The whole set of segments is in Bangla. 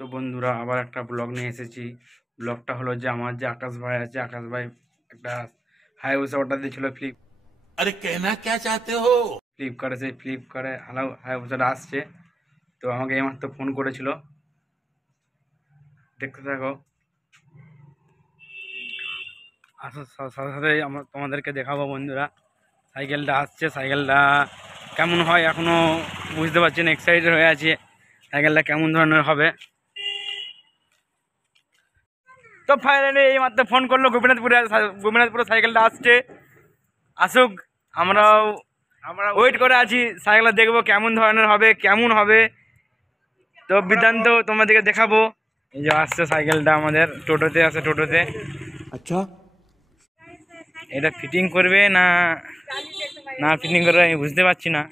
তো বন্ধুরা আবার একটা ব্লগ নিয়ে এসেছি। ব্লগটা হলো যে আমার যে আকাশ ভাই আছে, আকাশ ভাই একটা হাইওয়েসে অর্ডার দিয়েছিল अरे कहना क्या चाहते हो? ফ্লিপকার্টে। সেই ফ্লিপকার্টে হাইওয়েসটা আসছে। তো আমাকে এইমাত্র ফোন করেছিল, দেখতে থাকো। আসার সাথে সাথে আমরা তোমাদেরকে দেখাবো বন্ধুরা সাইকেলটা আসছে। সাইকেলটা কেমন হয় এখনও বুঝতে পারছি না, এক্সাইটেড হয়ে আছি সাইকেলটা কেমন ধরনের হবে। তো ফাইনালি এইমাত্র ফোন করলো গোপীনাথপুরে সাইকেলটা আসছে, আসুক। আমরাও ওয়েট করে আছি, সাইকেলটা দেখবো কেমন ধরনের হবে, কেমন হবে। তো বিধান্ত তোমাদেরকে দেখাবো। এই যে আসছে সাইকেলটা আমাদের, টোটোতে আছে, টোটোতে। अच्छा এটা ফিটিং করবে না না ফিটিং করবে আমি বুঝতে পারছি না।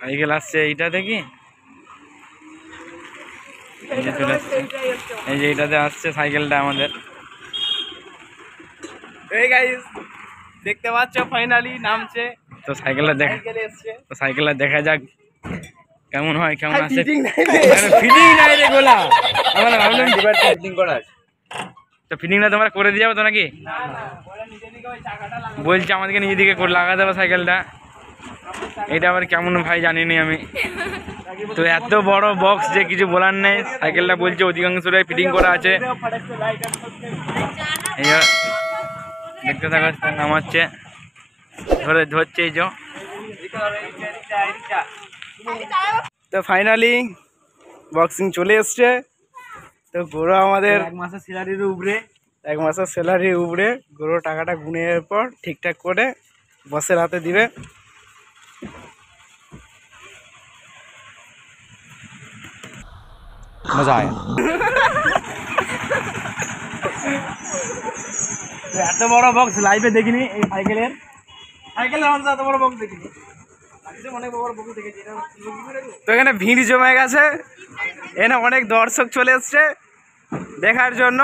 সাইকেল আসছে এইটা দেখি, এই যে চলে আসছে, এই যে এইটাতে আসছে সাইকেলটা আমাদের। এই গাইস দেখতে পাচ্ছ ফাইনালি নামছে। তো সাইকেলটা দেখা যাক কেমন হয়, কেমন আছে। ফিটিং নাই রে গোলা, আমরা ভাবলাম ফিটিং করা আছে। তো ফিটিংটা তোমরা করে দিয়ে যাবো তো নাকি? বলছে আমাদেরকে নিজে দিকে করে লাগাতে হবে সাইকেলটা। এটা আবার কেমন ভাই জানি নি আমি। তো এত বড় বক্স যে কিছু বলার নেই। সাইকেলটা বলছে অধিকাংশটাই ফিটিং করা আছে। দেখতে থাকা নামাচ্ছে, ধরছে এই যে। তো ফাইনালি বক্সিং চলে এসছে। তো গরু আমাদের এক মাসের স্যালারির উপরে গরু টাকাটা গুনে পর ঠিকঠাক করে বসের হাতে দিবে। मजा आया। এত বড় বক্স লাইভে দেখিনি এই সাইকেলের এত বড় বক্স দেখিনি। তো এখানে ভিড় জমে গেছে, এখানে অনেক দর্শক চলে এসছে দেখার জন্য।